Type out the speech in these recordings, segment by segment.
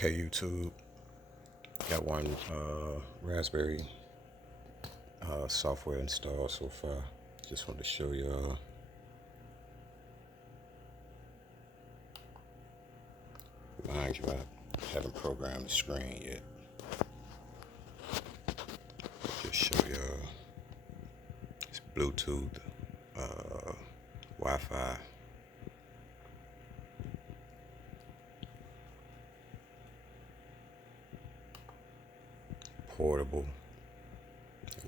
Okay, YouTube, got one raspberry software installed so far. Just wanted to show you. Mind you, I haven't programmed the screen yet. Just show you. It's Bluetooth, Wi-Fi. Portable.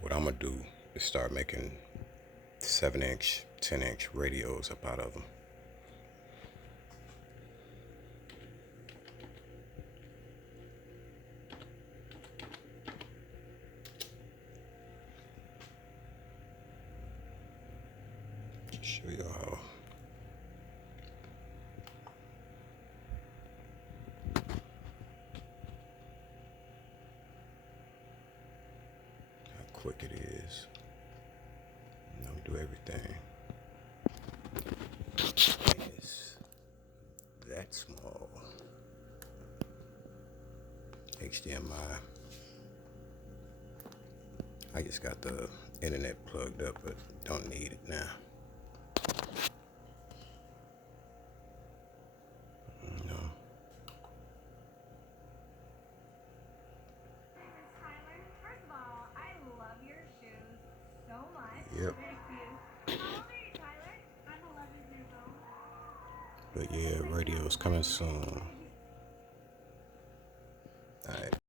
What I'm gonna do is start making 7-inch, 10-inch radios up out of them. Just show you how. Quick it is. Don't do everything. It's that small. HDMI. I just got the internet plugged up, but don't need it now. Yep. But yeah, radio's coming soon.